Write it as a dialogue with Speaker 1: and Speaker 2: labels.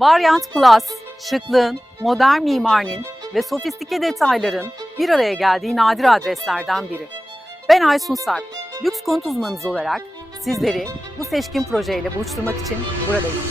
Speaker 1: Variant Plus, şıklığın, modern mimarinin ve sofistike detayların bir araya geldiği nadir adreslerden biri. Ben Aysun Sarp, lüks konut uzmanınız olarak sizleri bu seçkin projeyle buluşturmak için buradayım.